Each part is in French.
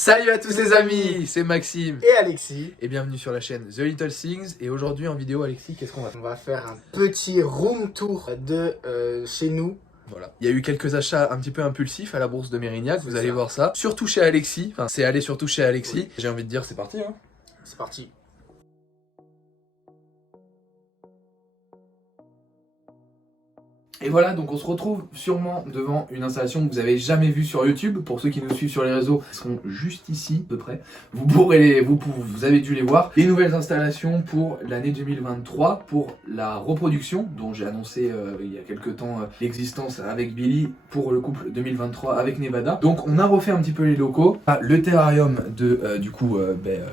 Salut à tous les amis, c'est Maxime et Alexis. et bienvenue sur la chaîne The Little Things. Et aujourd'hui en vidéo, Alexis, qu'est-ce qu'on va faire? On va faire un petit room tour de chez nous. Voilà. Il y a eu quelques achats un petit peu impulsifs à la bourse de Mérignac, vous C'est allez ça. voir ça. Surtout chez Alexis, enfin c'est allé surtout chez Alexis. Oui. J'ai envie de dire c'est parti hein. C'est parti. Et voilà, donc on se retrouve sûrement devant une installation que vous avez jamais vue sur YouTube. Pour ceux qui nous suivent sur les réseaux, ils seront juste ici, à peu près. Vous avez dû les voir. Les nouvelles installations pour l'année 2023, pour la reproduction, dont j'ai annoncé il y a quelques temps l'existence avec Billy, pour le couple 2023 avec Nevada. Donc on a refait un petit peu les locaux. Le terrarium de,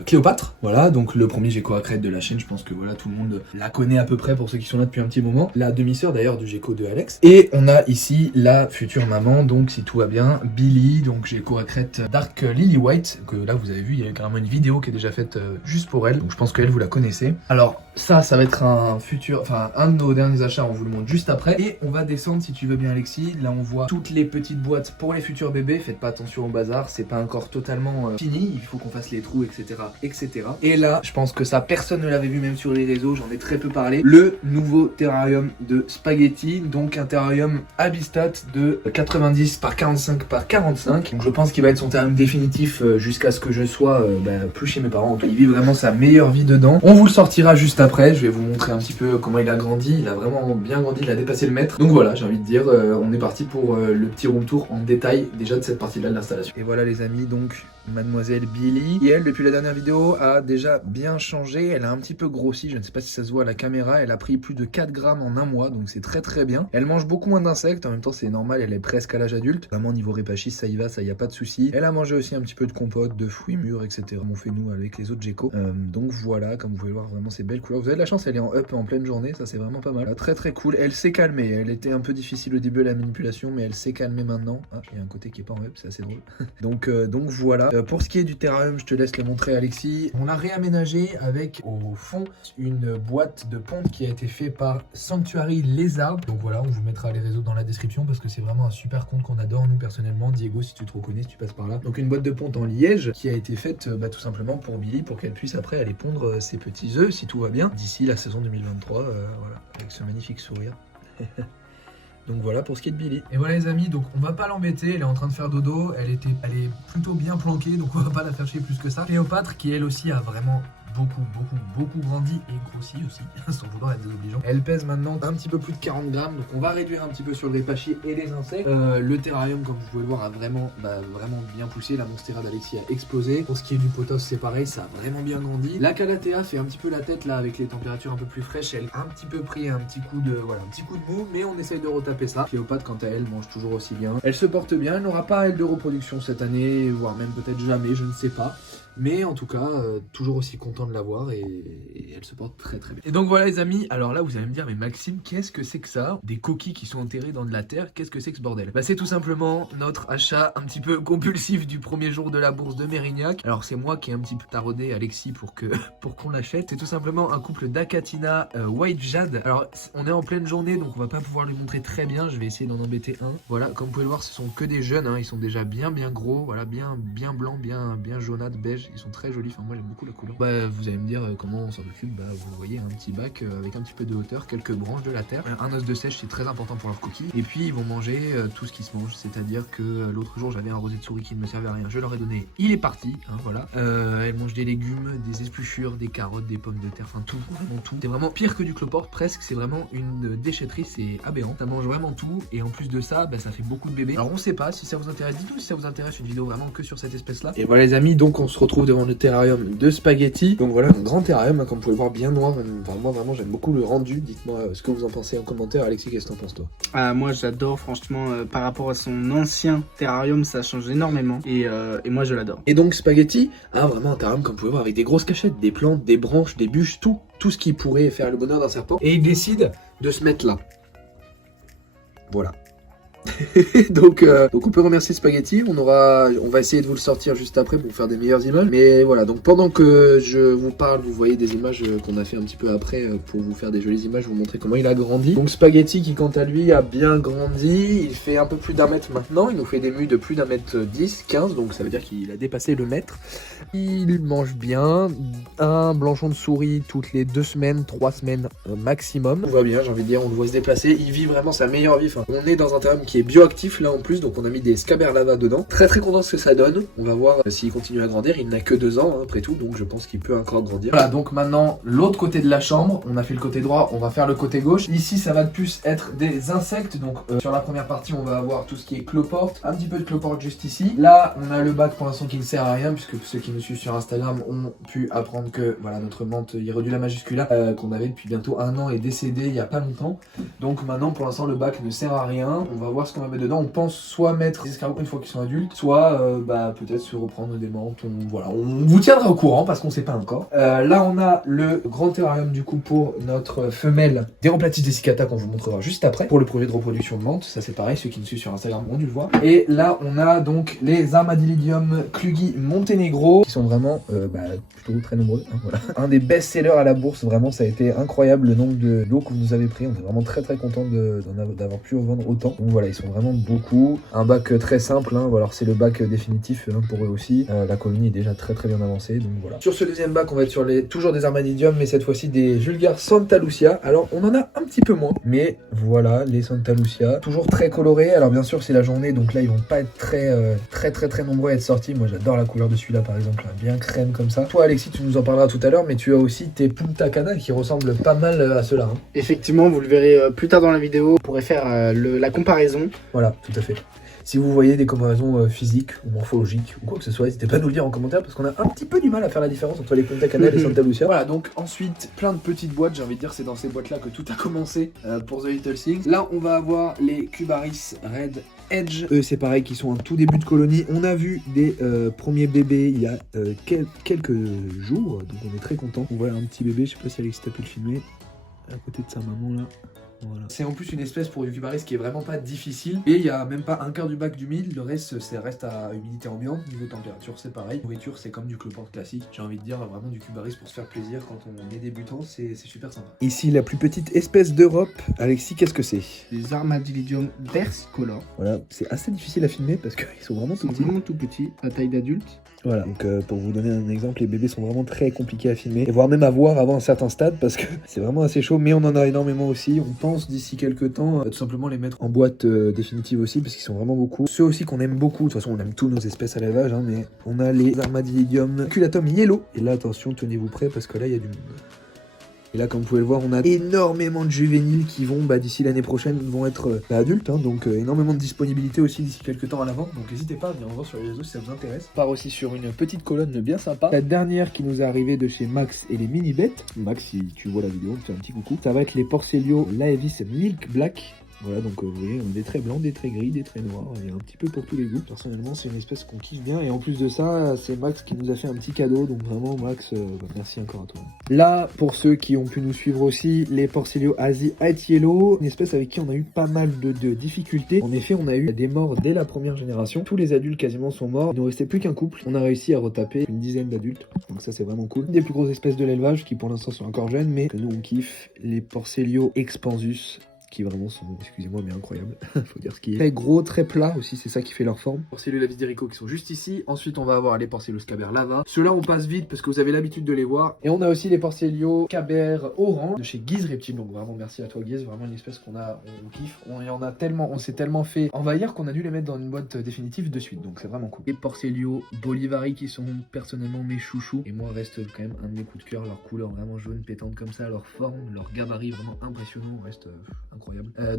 Cléopâtre, voilà, donc le premier gecko à crête de la chaîne, je pense que voilà, tout le monde la connaît à peu près pour ceux qui sont là depuis un petit moment. La demi-sœur d'ailleurs du gecko de Alex. Et on a ici la future maman, donc si tout va bien, Billy, donc gecko à crête Dark Lily White, que là vous avez vu, il y a carrément une vidéo qui est déjà faite juste pour elle, donc je pense qu'elle vous la connaissez. Alors ça va être un de nos derniers achats, on vous le montre juste après. Et on va descendre si tu veux bien Alexis, là on voit toutes les petites boîtes pour les futurs bébés, faites pas attention au bazar, c'est pas encore totalement fini, il faut qu'on fasse les trous, etc., etc. Et là, je pense que ça, personne ne l'avait vu même sur les réseaux, j'en ai très peu parlé, le nouveau terrarium de Spaghetti, donc un terrarium Habitat de 90 par 45 par 45. Donc je pense qu'il va être son terrarium définitif jusqu'à ce que je sois plus chez mes parents. Il vit vraiment sa meilleure vie dedans. On vous le sortira juste après, je vais vous montrer un petit peu comment il a grandi, il a vraiment bien grandi, il a dépassé le mètre. Donc voilà, j'ai envie de dire, on est parti pour le petit room tour en détail déjà de cette partie-là de l'installation. Et voilà les amis, donc mademoiselle Billy, et elle depuis la dernière vidéo a déjà bien changé, elle a un petit peu grossi, je ne sais pas si ça se voit à la caméra, elle a pris plus de 4 grammes en un mois, donc c'est très très bien. Elle mange beaucoup moins d'insectes, en même temps c'est normal, elle est presque à l'âge adulte, vraiment niveau répachis ça y va, ça y a pas de souci. Elle a mangé aussi un petit peu de compote, de fruits mûrs, etc. On fait nous avec les autres geckos. Donc voilà, comme vous pouvez voir vraiment ces belles couleurs. Vous avez de la chance, elle est en up en pleine journée, ça c'est vraiment pas mal. Très très cool, elle s'est calmée, elle était un peu difficile au début à la manipulation, mais elle s'est calmée maintenant. Ah, il y a un côté qui est pas en up, c'est assez drôle. donc voilà. Pour ce qui est du terrarium, je te laisse le montrer Alexis. On l'a réaménagé avec au fond une boîte de ponte qui a été fait par Sanctuary Lézard. Donc voilà, on vous mettra les réseaux dans la description parce que c'est vraiment un super compte qu'on adore nous personnellement. Diego, si tu te reconnais, si tu passes par là. Donc une boîte de ponte en liège qui a été faite tout simplement pour Billy, pour qu'elle puisse après aller pondre ses petits œufs si tout va bien d'ici la saison 2023. Voilà, avec ce magnifique sourire. Donc voilà pour ce qui est de Billy. Et voilà les amis, donc on va pas l'embêter, elle est en train de faire dodo, elle est plutôt bien planquée, donc on va pas la faire chier plus que ça. Cléopâtre qui elle aussi a vraiment beaucoup grandi et grossi aussi, sans vouloir être désobligeant. Elle pèse maintenant un petit peu plus de 40 grammes, donc on va réduire un petit peu sur le répachis et les insectes. Le terrarium, comme vous pouvez le voir, a vraiment bien poussé. La monstera d'Alexis a explosé. Pour ce qui est du potos, c'est pareil, ça a vraiment bien grandi. La calathea fait un petit peu la tête là, avec les températures un peu plus fraîches. Elle a un petit peu pris un petit coup de mou, mais on essaye de retaper ça. Cléopâtre, quant à elle, mange toujours aussi bien. Elle se porte bien, elle n'aura pas elle de reproduction cette année, voire même peut-être jamais, je ne sais pas. Mais en tout cas, toujours aussi content de la voir et elle se porte très très bien. Et donc voilà les amis, alors là vous allez me dire, mais Maxime, qu'est-ce que c'est que ça? Des coquilles qui sont enterrées dans de la terre, qu'est-ce que c'est que ce bordel? Bah c'est tout simplement notre achat un petit peu compulsif du premier jour de la bourse de Mérignac. Alors c'est moi qui ai un petit peu taraudé Alexis pour qu'on l'achète. C'est tout simplement un couple d'Acatina White Jade. Alors on est en pleine journée donc on va pas pouvoir lui montrer très bien, je vais essayer d'en embêter un. Voilà, comme vous pouvez le voir, ce sont que des jeunes, hein. Ils sont déjà bien gros, voilà, bien blanc, bien jaunâtre, beige. Ils sont très jolis, enfin moi j'aime beaucoup la couleur. Bah vous allez me dire comment on s'en occupe, bah vous voyez un petit bac avec un petit peu de hauteur, quelques branches de la terre, un os de sèche, c'est très important pour leurs coquilles. Et puis ils vont manger tout ce qui se mange, c'est-à-dire que l'autre jour j'avais un rosé de souris qui ne me servait à rien, je leur ai donné, il est parti, hein, voilà. Elles mangent des légumes, des épluchures, des carottes, des pommes de terre, enfin tout, vraiment tout. C'est vraiment pire que du cloporte presque, c'est vraiment une déchetterie, c'est aberrant. Ça mange vraiment tout et en plus de ça, bah, ça fait beaucoup de bébés. Alors on sait pas si ça vous intéresse, dites-nous si ça vous intéresse une vidéo vraiment que sur cette espèce là. Et voilà les amis, donc on se retrouve devant le terrarium de Spaghetti. Donc voilà, un grand terrarium, hein, comme vous pouvez le voir, bien noir. Enfin, moi vraiment j'aime beaucoup le rendu. Dites-moi ce que vous en pensez en commentaire. Alexis, qu'est-ce que t'en penses toi? Moi j'adore franchement, par rapport à son ancien terrarium, ça change énormément et moi je l'adore. Et donc Spaghetti a vraiment un terrarium, comme vous pouvez voir, avec des grosses cachettes, des plantes, des branches, des bûches, tout ce qui pourrait faire le bonheur d'un serpent. Et il décide de se mettre là. Voilà. donc on peut remercier Spaghetti. On va essayer de vous le sortir juste après pour faire des meilleures images. Mais voilà, donc pendant que je vous parle, vous voyez des images qu'on a fait un petit peu après pour vous faire des jolies images, vous montrer comment il a grandi. Donc Spaghetti qui quant à lui a bien grandi, il fait un peu plus d'1 mètre maintenant, il nous fait des mues de plus d'1m10, 15, donc ça veut dire qu'il a dépassé le mètre. Il mange bien, un blanchon de souris toutes les 2 semaines, 3 semaines maximum. Tout va bien, j'ai envie de dire, on le voit se déplacer, il vit vraiment sa meilleure vie. Enfin, on est dans un terrain qui est bioactif là en plus, donc on a mis des Scaber Lava dedans. Très content de ce que ça donne. On va voir s'il continue à grandir. Il n'a que 2 ans hein, après tout, donc je pense qu'il peut encore grandir. Voilà, donc maintenant l'autre côté de la chambre, on a fait le côté droit, on va faire le côté gauche. Ici ça va de plus être des insectes, donc sur la première partie on va avoir tout ce qui est cloporte, un petit peu de cloporte juste ici. Là on a le bac pour l'instant qui ne sert à rien, puisque ceux qui nous suivent sur Instagram ont pu apprendre que voilà, notre menthe Iridula majuscula qu'on avait depuis bientôt 1 an est décédé il y a pas longtemps. Donc maintenant pour l'instant le bac ne sert à rien. On va voir ce qu'on va mettre dedans. On pense soit mettre des escargots une fois qu'ils sont adultes, soit peut-être se reprendre des menthes. Voilà, on vous tiendra au courant parce qu'on sait pas encore. Là on a le grand terrarium du coup pour notre femelle Deroplatis dessicata qu'on vous montrera juste après pour le projet de reproduction de menthe. Ça c'est pareil, ceux qui nous suivent sur Instagram ont dû le voir. Et là on a donc les Armadillidium Clugi Montenegro qui sont vraiment plutôt très nombreux. Hein, voilà. Un des best-sellers à la bourse, vraiment ça a été incroyable le nombre de lots que vous nous avez pris. On est vraiment très content d'avoir pu en vendre autant. Donc voilà, ils sont vraiment beaucoup. Un bac très simple, hein. Alors c'est le bac définitif hein, pour eux aussi. La colonie est déjà très bien avancée, donc voilà. Sur ce deuxième bac, on va être sur toujours des Armadillium, mais cette fois-ci des Vulgaires Santa Lucia. Alors on en a un petit peu moins, mais voilà les Santa Lucia, toujours très colorés. Alors bien sûr c'est la journée, donc là ils vont pas être très nombreux à être sortis. Moi j'adore la couleur de celui-là par exemple, là, bien crème comme ça. Toi Alexis, tu nous en parleras tout à l'heure, mais tu as aussi tes Punta Cana qui ressemblent pas mal à ceux-là. Hein. Effectivement, vous le verrez plus tard dans la vidéo, on pourrait faire la comparaison. Voilà, tout à fait. Si vous voyez des comparaisons physiques ou morphologiques ou quoi que ce soit, n'hésitez pas à nous le dire en commentaire parce qu'on a un petit peu du mal à faire la différence entre les Punta Cana et les Santa Lucia. Voilà, donc ensuite plein de petites boîtes, j'ai envie de dire c'est dans ces boîtes là que tout a commencé pour The Little Things. Là on va avoir les Cubaris Red Edge, eux c'est pareil qui sont en tout début de colonie. On a vu des premiers bébés il y a quelques jours, donc on est très content. On voit un petit bébé, je sais pas si Alexis t'a pu le filmer, à côté de sa maman là. Voilà. C'est en plus une espèce pour Cubaris qui est vraiment pas difficile et il y a même pas un quart du bac d'humide, le reste ça reste à humidité ambiante. Niveau température c'est pareil, nourriture c'est comme du cloporte classique. J'ai envie de dire vraiment du Cubaris pour se faire plaisir quand on est débutant, c'est super sympa. Ici la plus petite espèce d'Europe, Alexis qu'est-ce que c'est? Les Armadillidium versicolor. Voilà, c'est assez difficile à filmer parce qu'ils sont vraiment tout petits. Vraiment tout petits, à taille d'adulte. Voilà, donc pour vous donner un exemple, les bébés sont vraiment très compliqués à filmer, et voire même à voir avant un certain stade, parce que c'est vraiment assez chaud, mais on en a énormément aussi. On pense d'ici quelques temps tout simplement les mettre en boîte définitive aussi, parce qu'ils sont vraiment beaucoup. Ceux aussi qu'on aime beaucoup, de toute façon on aime tous nos espèces à l'élevage, hein, mais on a les Armadillidium Culatum Yellow, et là attention, tenez-vous prêts, parce que là il y a du monde. Et là, comme vous pouvez le voir, on a énormément de juvéniles qui vont, d'ici l'année prochaine, vont être adultes. Hein, donc énormément de disponibilité aussi d'ici quelques temps à l'avant. Donc n'hésitez pas à venir en voir sur les réseaux si ça vous intéresse. On part aussi sur une petite colonne bien sympa. La dernière qui nous est arrivée de chez Max et les mini-bêtes. Max, si tu vois la vidéo, on te fait un petit coucou. Ça va être les Porcellio Laevis Milk Black. Voilà, donc vous voyez, on a des traits blancs, des traits gris, des traits noirs, il y a un petit peu pour tous les goûts. Personnellement, c'est une espèce qu'on kiffe bien, et en plus de ça, c'est Max qui nous a fait un petit cadeau, donc vraiment Max, merci encore à toi. Là, pour ceux qui ont pu nous suivre aussi, les Porcellio Asie White Yellow, une espèce avec qui on a eu pas mal de difficultés. En effet, on a eu des morts dès la première génération, tous les adultes quasiment sont morts, il ne restait plus qu'un couple. On a réussi à retaper une dizaine d'adultes, donc ça c'est vraiment cool. Une des plus grosses espèces de l'élevage, qui pour l'instant sont encore jeunes, mais que nous on kiffe, les Porcellio Expansus, qui vraiment sont, excusez-moi, mais incroyables. Faut dire ce qui est. Très gros, très plat aussi, c'est ça qui fait leur forme. Porcellio Lavis d'Erico qui sont juste ici. Ensuite, on va avoir les Porcellio Scaber Lava. Ceux-là, on passe vite parce que vous avez l'habitude de les voir. Et on a aussi les Porcellio Scaber Orange de chez Guise Reptile. Donc vraiment, merci à toi, Guise. Vraiment une espèce on kiffe. On en a tellement, on s'est tellement fait envahir qu'on a dû les mettre dans une boîte définitive de suite. Donc c'est vraiment cool. Les Porcellio Bolivari qui sont personnellement mes chouchous. Et moi, reste quand même un de mes coups de cœur. Leur couleur vraiment jaune, pétante comme ça. Leur forme, leur gabarit vraiment impressionnant. Reste incroyable.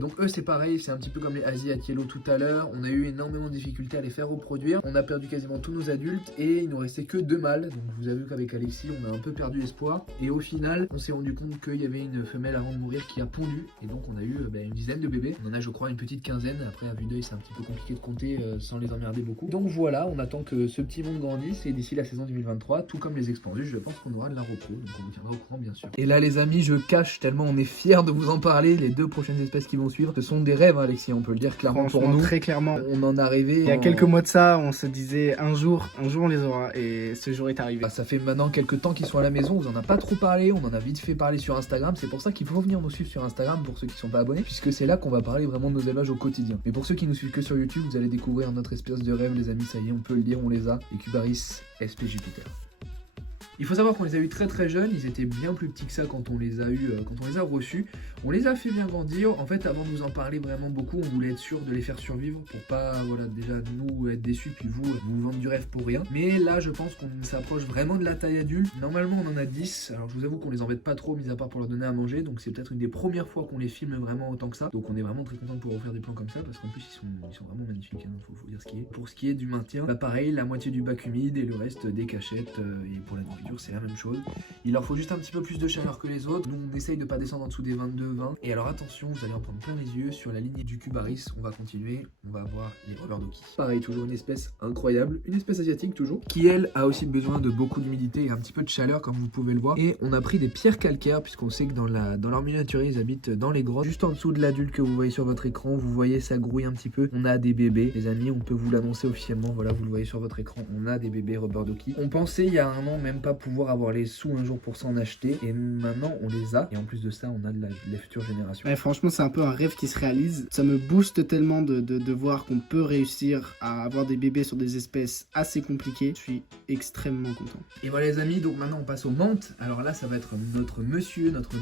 Donc eux c'est pareil, c'est un petit peu comme les Asiat Yellow tout à l'heure. On a eu énormément de difficultés à les faire reproduire. On a perdu quasiment tous nos adultes et il nous restait que 2 mâles. Donc vous avez vu qu'avec Alexis on a un peu perdu espoir. Et au final on s'est rendu compte qu'il y avait une femelle avant de mourir qui a pondu. Et donc on a eu une dizaine de bébés. On en a je crois une petite quinzaine. Après à vue d'œil c'est un petit peu compliqué de compter sans les emmerder beaucoup. Donc voilà, on attend que ce petit monde grandisse et d'ici la saison 2023, tout comme les expandus, je pense qu'on aura de la repro. Donc on vous tiendra au courant bien sûr. Et là les amis, je cache tellement on est fiers de vous en parler. Les 2 prochaines prochaines espèces qui vont suivre. Ce sont des rêves, hein, Alexis, on peut le dire clairement pour nous. Très clairement. On en est arrivé. Il y a quelques mois de ça, on se disait un jour on les aura, et ce jour est arrivé. Ça fait maintenant quelques temps qu'ils sont à la maison, on vous en a pas trop parlé, on en a vite fait parler sur Instagram, c'est pour ça qu'il faut venir nous suivre sur Instagram pour ceux qui sont pas abonnés, puisque c'est là qu'on va parler vraiment de nos élevages au quotidien. Mais pour ceux qui nous suivent que sur YouTube, vous allez découvrir notre espèce de rêve, les amis, ça y est, on peut le dire, on les a, les Cubaris SP Jupiter. Il faut savoir qu'on les a eu très très jeunes, ils étaient bien plus petits que ça quand on les a eu, quand on les a reçus. On les a fait bien grandir. En fait, avant de nous en parler vraiment beaucoup, on voulait être sûr de les faire survivre pour pas, voilà, déjà nous être déçus puis vous vendre du rêve pour rien. Mais là, je pense qu'on s'approche vraiment de la taille adulte. Normalement, on en a 10. Alors, je vous avoue qu'on les embête pas trop, mis à part pour leur donner à manger. Donc, c'est peut-être une des premières fois qu'on les filme vraiment autant que ça. Donc, on est vraiment très content de pouvoir faire des plans comme ça parce qu'en plus, ils sont vraiment magnifiques. Hein, faut dire ce qui est. Pour ce qui est du maintien, bah pareil, la moitié du bac humide et le reste des cachettes. Et pour la nourriture, c'est la même chose. Il leur faut juste un petit peu plus de chaleur que les autres. Nous, on essaye de pas descendre en dessous des 22-20. Et alors attention, vous allez en prendre plein les yeux sur la lignée du Cubaris. On va continuer, on va avoir les Rubber Ducky. Pareil, toujours une espèce incroyable, une espèce asiatique toujours, qui elle a aussi besoin de beaucoup d'humidité et un petit peu de chaleur comme vous pouvez le voir. Et on a pris des pierres calcaires puisqu'on sait que dans leur miniaturie, ils habitent dans les grottes. Juste en dessous de l'adulte que vous voyez sur votre écran, vous voyez ça grouille un petit peu. On a des bébés, les amis, on peut vous l'annoncer officiellement. Voilà, vous le voyez sur votre écran, on a des bébés Rubber Ducky. On pensait il y a un an même pas pouvoir avoir les sous un jour pour s'en acheter et maintenant on les a et en plus de ça on a de les futures générations. Ouais, franchement c'est un peu un rêve qui se réalise. Ça me booste tellement de voir qu'on peut réussir à avoir des bébés sur des espèces assez compliquées. Je suis extrêmement content. Et voilà les amis, donc maintenant on passe aux menthes. Alors là ça va être notre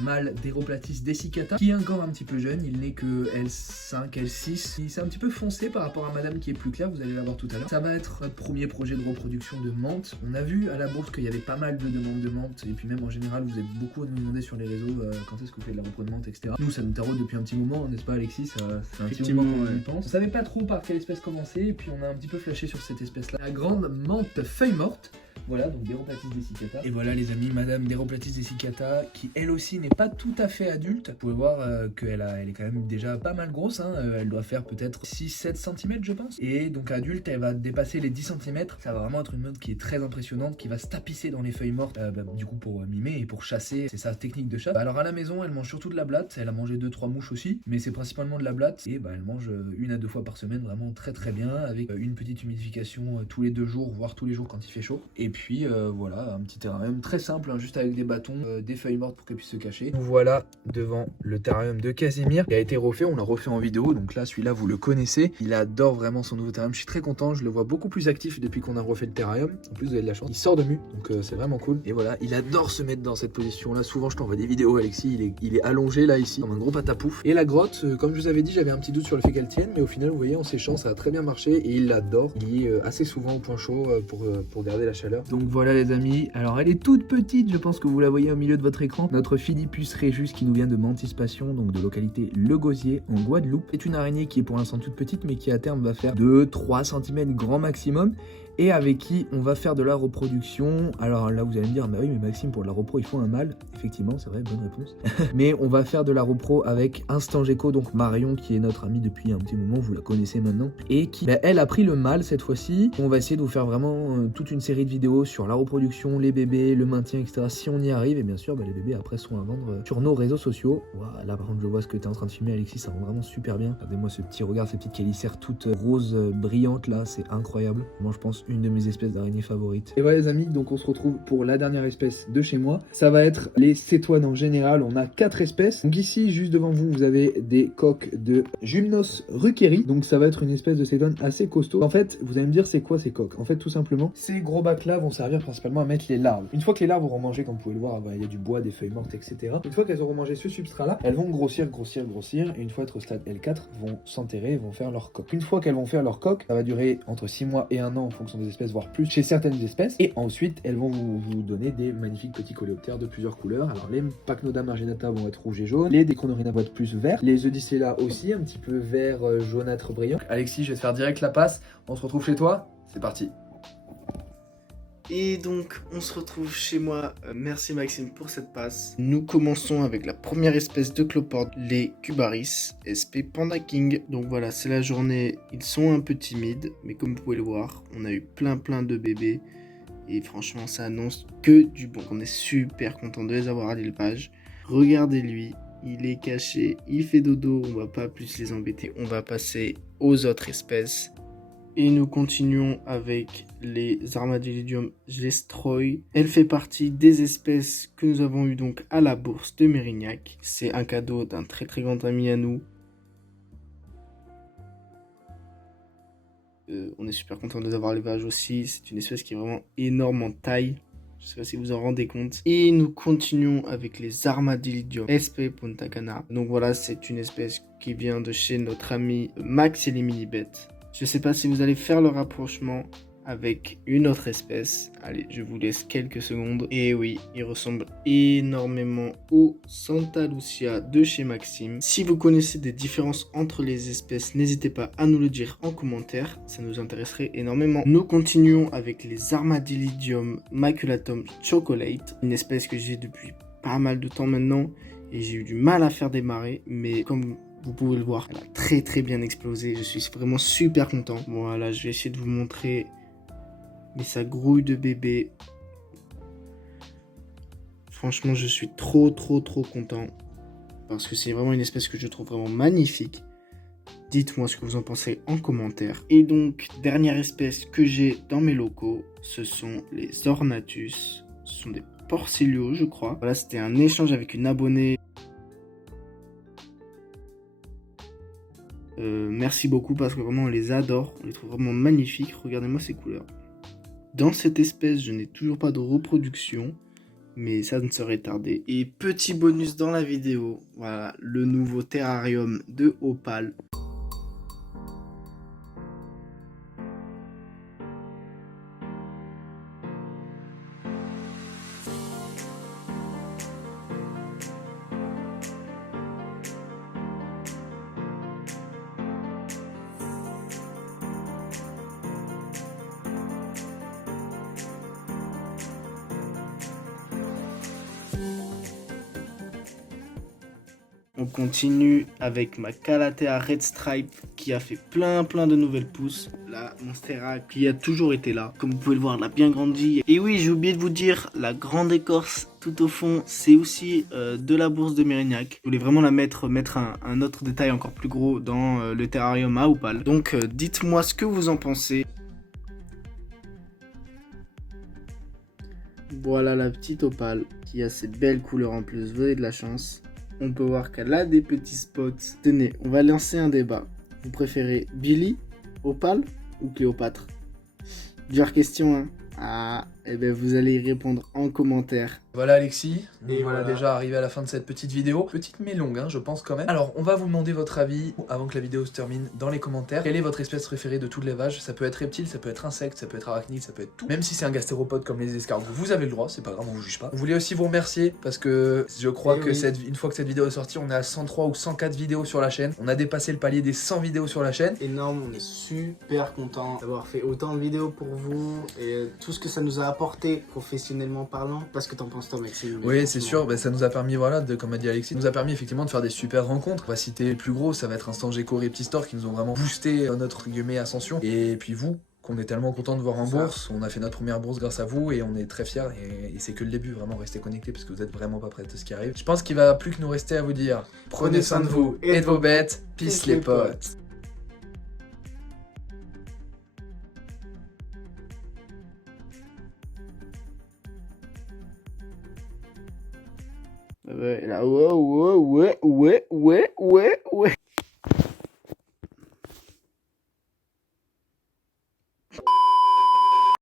mâle d'Aeroplatis dessicata qui est encore un petit peu jeune, il n'est que L5, L6. Il s'est un petit peu foncé par rapport à madame qui est plus claire, vous allez la voir tout à l'heure. Ça va être notre premier projet de reproduction de menthe. On a vu à la bourse qu'il y avait pas mal de demandes de menthe et puis même en général vous êtes beaucoup à nous demander sur les réseaux quand est-ce que vous faites de la repro de menthe, etc. Nous ça nous taraude depuis un petit moment, n'est-ce pas Alexis? Ça fait un petit moment qu'on y pense. On savait pas trop par quelle espèce commencer et puis on a un petit peu flashé sur cette espèce là. La grande menthe feuille morte. Voilà, donc d'Aeroplatis dessicata. Et voilà les amis, madame d'Aeroplatis dessicata, qui elle aussi n'est pas tout à fait adulte. Vous pouvez voir qu'elle est quand même déjà pas mal grosse, hein. Elle doit faire peut-être 6-7 cm je pense. Et donc adulte, elle va dépasser les 10 cm. Ça va vraiment être une menthe qui est très impressionnante, qui va se tapisser dans les feuilles mortes, du coup pour mimer et pour chasser. C'est sa technique de chasse. Alors à la maison, elle mange surtout de la blatte. Elle a mangé 2-3 mouches aussi, mais c'est principalement de la blatte. Et elle mange 1 à 2 fois par semaine, vraiment très très bien, avec une petite humidification tous les 2 jours, voire tous les jours quand il fait chaud. Et puis voilà, un petit terrarium très simple, hein, juste avec des bâtons, des feuilles mortes pour qu'elle puisse se cacher. Nous voilà devant le terrarium de Casimir qui a été refait, on l'a refait en vidéo, donc là celui-là vous le connaissez. Il adore vraiment son nouveau terrarium, je suis très content, je le vois beaucoup plus actif depuis qu'on a refait le terrarium. En plus vous avez de la chance, il sort de mue, donc c'est vraiment cool. Et voilà, il adore se mettre dans cette position là, souvent je t'envoie des vidéos Alexis, il est allongé là ici, comme un gros patapouf. Et la grotte, comme je vous avais dit, j'avais un petit doute sur le fait qu'elle tienne, mais au final vous voyez en séchant ça a très bien marché et il l'adore. Il est assez souvent au point chaud pour garder la chaleur. Donc voilà les amis, alors elle est toute petite, je pense que vous la voyez au milieu de votre écran, notre Philippus Regius qui nous vient de Mantis Passion, donc de localité Le Gosier en Guadeloupe. C'est une araignée qui est pour l'instant toute petite mais qui à terme va faire 2-3 cm grand maximum et avec qui on va faire de la reproduction. Alors là vous allez me dire, bah oui mais Maxime, pour la repro il faut un mâle. Effectivement c'est vrai, bonne réponse. Mais on va faire de la repro avec Instant Gecko, donc Marion qui est notre amie depuis un petit moment, vous la connaissez maintenant, et qui elle a pris le mâle cette fois-ci. On va essayer de vous faire vraiment toute une série de vidéos sur la reproduction, les bébés, le maintien, etc. si on y arrive, et bien sûr les bébés après seront à vendre sur nos réseaux sociaux. Voilà, là par contre je vois ce que tu es en train de filmer Alexis, ça rend vraiment super bien. Regardez-moi ce petit regard, ces petites chélicères toutes roses brillantes là, c'est incroyable. Moi je pense une de mes espèces d'araignées favorites. Et voilà les amis, donc on se retrouve pour la dernière espèce de chez moi. Ça va être les cétoines en général, on a 4 espèces. Donc ici, juste devant vous, vous avez des coques de Gymnos ruckeri. Donc ça va être une espèce de cétoine assez costaud. En fait, vous allez me dire c'est quoi ces coques? En fait, tout simplement, ces gros bacs là vont servir principalement à mettre les larves. Une fois que les larves auront mangé, comme vous pouvez le voir, il y a du bois, des feuilles mortes, etc. Une fois qu'elles auront mangé ce substrat là, elles vont grossir. Et une fois être au stade L4, vont s'enterrer, vont faire leur coque. Une fois qu'elles vont faire leur coque, ça va durer entre 6 mois et 1 an en fonction des espèces, voire plus chez certaines espèces. Et ensuite, elles vont vous donner des magnifiques petits coléoptères de plusieurs couleurs. Alors les Pachnoda marginata vont être rouge et jaune, les Deconorina vont être plus vert, les Eudicella aussi un petit peu vert jaunâtre brillant. Alexis, je vais te faire direct la passe. On se retrouve chez toi. C'est parti. Et donc on se retrouve chez moi, merci Maxime pour cette passe. Nous commençons avec la première espèce de cloporte, les Cubaris SP Panda King. Donc voilà, c'est la journée, ils sont un peu timides, mais comme vous pouvez le voir, on a eu plein de bébés. Et franchement ça annonce que du bon, on est super content de les avoir à l'élevage. Regardez-lui, il est caché, il fait dodo, on va pas plus les embêter, on va passer aux autres espèces. Et nous continuons avec les Armadillidium gestroi. Elle fait partie des espèces que nous avons eues donc à la bourse de Mérignac. C'est un cadeau d'un très très grand ami à nous. On est super content de les avoir l'élevage aussi. C'est une espèce qui est vraiment énorme en taille. Je sais pas si vous en rendez compte. Et nous continuons avec les Armadillidium sp Punta Cana. Donc voilà, c'est une espèce qui vient de chez notre ami Max et les mini-bêtes. Je sais pas si vous allez faire le rapprochement avec une autre espèce. Allez, je vous laisse quelques secondes. Et oui, il ressemble énormément au Santa Lucia de chez Maxime. Si vous connaissez des différences entre les espèces, n'hésitez pas à nous le dire en commentaire. Ça nous intéresserait énormément. Nous continuons avec les Armadillidium maculatum chocolate. Une espèce que j'ai depuis pas mal de temps maintenant. Et j'ai eu du mal à faire démarrer. Mais comme vous pouvez le voir, elle a très très bien explosé. Je suis vraiment super content. Voilà, je vais essayer de vous montrer. Mais ça grouille de bébé. Franchement, je suis trop content. Parce que c'est vraiment une espèce que je trouve vraiment magnifique. Dites-moi ce que vous en pensez en commentaire. Et donc, dernière espèce que j'ai dans mes locaux, ce sont les Ornatus. Ce sont des Porcelios, je crois. Voilà, c'était un échange avec une abonnée. Merci beaucoup parce que vraiment on les adore. On les trouve vraiment magnifiques. Regardez-moi ces couleurs. Dans cette espèce, je n'ai toujours pas de reproduction, mais ça ne serait tardé. Et petit bonus dans la vidéo, voilà, le nouveau terrarium de Opale. On continue avec ma Calathea Red Stripe qui a fait plein de nouvelles pousses. La Monstera qui a toujours été là. Comme vous pouvez le voir, elle a bien grandi. Et oui, j'ai oublié de vous dire, la grande écorce tout au fond, c'est aussi de la bourse de Mérignac. Je voulais vraiment la mettre un autre détail encore plus gros dans le terrarium à Opale. Donc dites-moi ce que vous en pensez. Voilà la petite Opale qui a ses belles couleurs en plus. Vous avez de la chance. On peut voir qu'elle a des petits spots. Tenez, on va lancer un débat. Vous préférez Billy, Opale ou Cléopâtre? Dure question, hein. Ah, et ben vous allez y répondre en commentaire. Voilà Alexis, Et voilà déjà arrivé à la fin de cette petite vidéo. Petite mais longue, hein, je pense quand même. Alors, on va vous demander votre avis avant que la vidéo se termine dans les commentaires. Quelle est votre espèce préférée de tout l'élevage? Ça peut être reptile, ça peut être insecte, ça peut être arachnide, ça peut être tout. Même si c'est un gastéropode comme les escargots, vous avez le droit, c'est pas grave, on vous juge pas. On voulait aussi vous remercier parce que je crois que une fois que cette vidéo est sortie, on est à 103 ou 104 vidéos sur la chaîne. On a dépassé le palier des 100 vidéos sur la chaîne. Énorme, on est super content d'avoir fait autant de vidéos pour vous et tout ce que ça nous a apporté professionnellement parlant. Parce que t'en penses toi, Maxime? Oui, c'est sûr, bah, ça nous a permis, voilà, comme a dit Alexis, ça nous a permis effectivement de faire des super rencontres. On va citer les plus gros, ça va être Instant Gecko Reptistore qui nous ont vraiment boosté notre ascension. Et puis vous, qu'on est tellement content de voir en bourse, on a fait notre première bourse grâce à vous et on est très fiers et c'est que le début, vraiment restez connectés parce que vous êtes vraiment pas prêts de ce qui arrive. Je pense qu'il va plus que nous rester à vous dire, prenez soin de vous et de vos bêtes, peace les potes. Ouais, là, ouais.